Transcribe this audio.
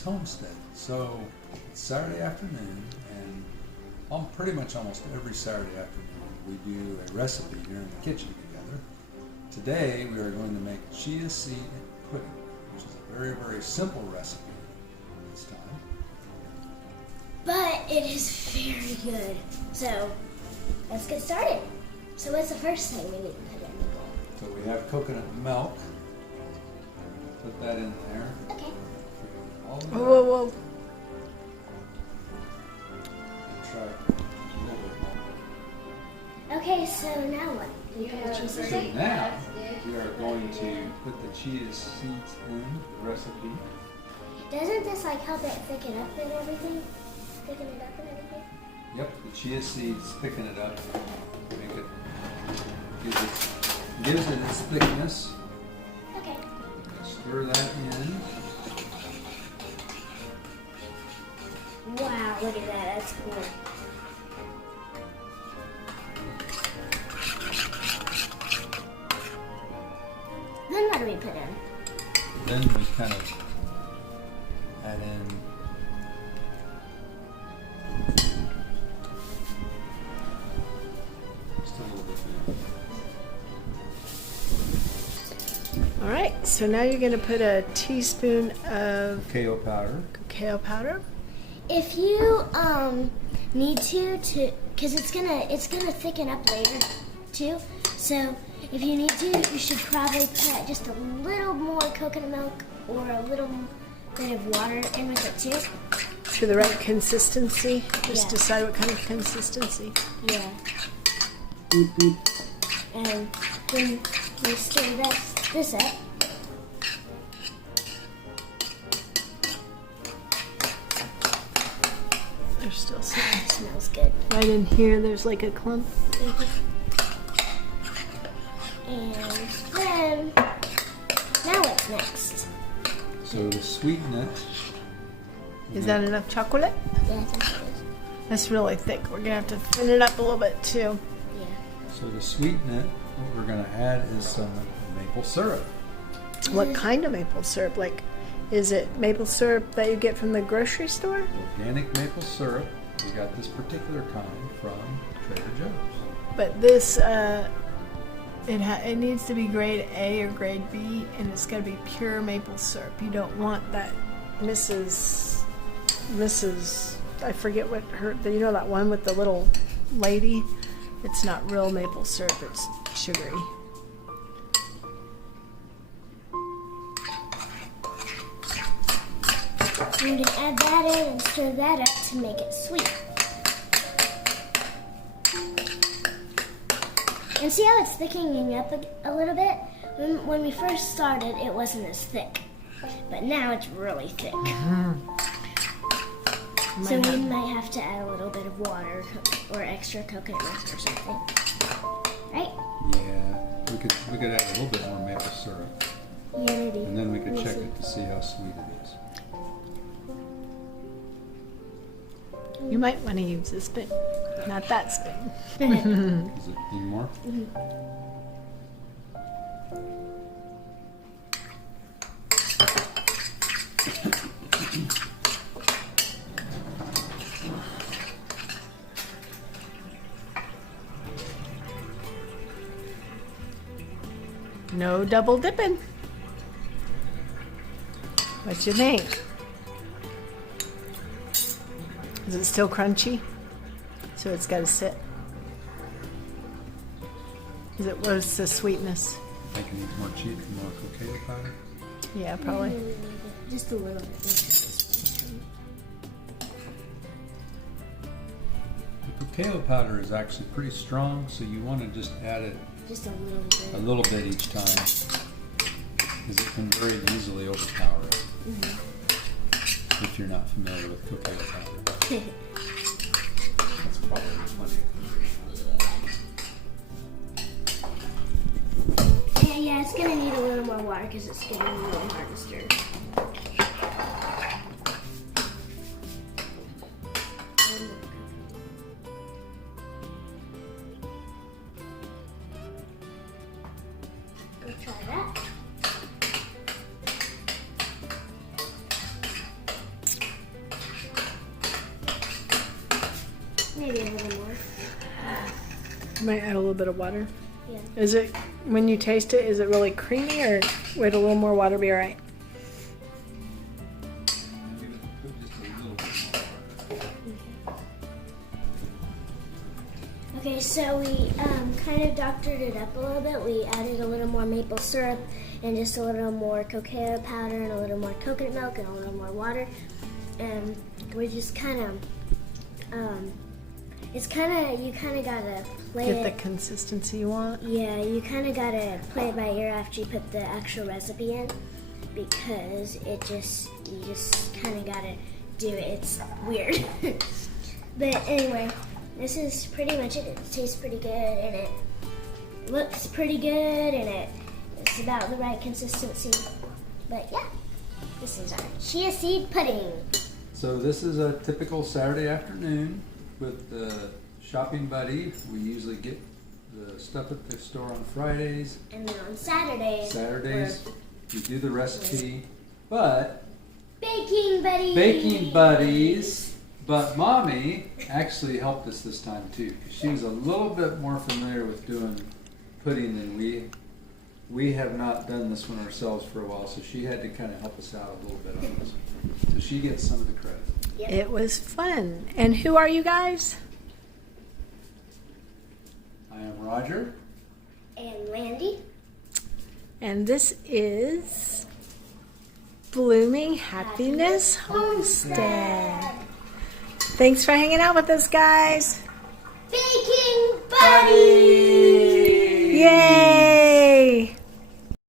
Chia's homestead. So it's Saturday afternoon, and pretty much almost every Saturday afternoon we do a recipe here in the kitchen together. Today we are going to make chia seed pudding, which is a very, very simple recipe this time. But it is very good. So let's get started. So what's the first thing we need to put in the bowl? So we have coconut milk. Put that in there. Okay. All of that. Whoa, whoa. Try a little bit more. Okay, so now what? We put the cheese So in? now we are going to put the chia seeds in the recipe. Doesn't this like help it thicken up and everything? Thicken it up and everything? Yep, the chia seeds thicken it up, make it gives it its thickness. Okay. Stir that in. Wow, look at that. That's cool. Then what do we put in? Then we kind of add in just a little bit more. All right, so now you're going to put a teaspoon of Cacao powder. cacao powder. If you need to, because it's gonna thicken up later too. So if you need to, you should probably put just a little more coconut milk or a little bit of water in with it too. To the right consistency. Just Yeah. decide what kind of consistency. Yeah. And then we stir this up. There's still some. It smells good. Right in here, there's like a clump. And then, now what's next? So to sweeten it. Is that enough chocolate? Yeah, I think it is. That's really thick. We're going to have to thin it up a little bit too. Yeah. So to sweeten it, what we're going to add is some maple syrup. What kind of maple syrup? Like, is it maple syrup that you get from the grocery store? Organic maple syrup. We got this particular kind from Trader Joe's. But this, it needs to be grade A or grade B, and it's got to be pure maple syrup. You don't want that Mrs. I forget what her. You know that one with the little lady? It's not real maple syrup. It's sugary. I'm going to add that in and stir that up to make it sweet. And see how it's thickening up a little bit? When we first started, it wasn't as thick. But now it's really thick. So we might have to add a little bit of water or extra coconut milk or something. Right? Yeah, we could add a little bit more maple syrup. Yeah, maybe. And then we could We'll check see. it to see how sweet it is. You might want to use this spoon, not that spoon. Is it any more? No double dipping. What you think? Is it still crunchy? So it's got to sit. What's the sweetness? I think it needs more cacao powder. Yeah, probably. Just a little bit. The cacao powder is actually pretty strong, so you want to just add it Just a little bit. a little bit each time, because it can very easily overpower it. If you're not familiar with cacao powder. That's probably plenty. Yeah, it's gonna need a little more water because it's getting really hard to stir. Let's try that. Maybe a little more. Might add a little bit of water. Yeah. Is it, when you taste it, is it really creamy, or would a little more water be all right? Maybe put just a little bit more. Okay, so we kind of doctored it up a little bit. We added a little more maple syrup and just a little more cocoa powder and a little more coconut milk and a little more water. And we just kind of, you kind of gotta play Get the it. consistency you want. Yeah, you kind of gotta play it by ear after you put the actual recipe in, because you just kind of gotta do it. It's weird. But anyway, this is pretty much it. It tastes pretty good and it looks pretty good and it's about the right consistency. But yeah, this is our chia seed pudding. So this is a typical Saturday afternoon with the shopping buddy. We usually get the stuff at the store on Fridays. And then on Saturdays, We do the recipe, but baking buddies. But Mommy actually helped us this time too. She was a little bit more familiar with doing pudding than we. We have not done this one ourselves for a while, so she had to kind of help us out a little bit on this one. So she gets some of the credit. Yep. It was fun. And who are you guys? I am Roger. And Landy. And this is Blooming Happiness Homestead. Thanks for hanging out with us, guys. Baking buddies! Yay!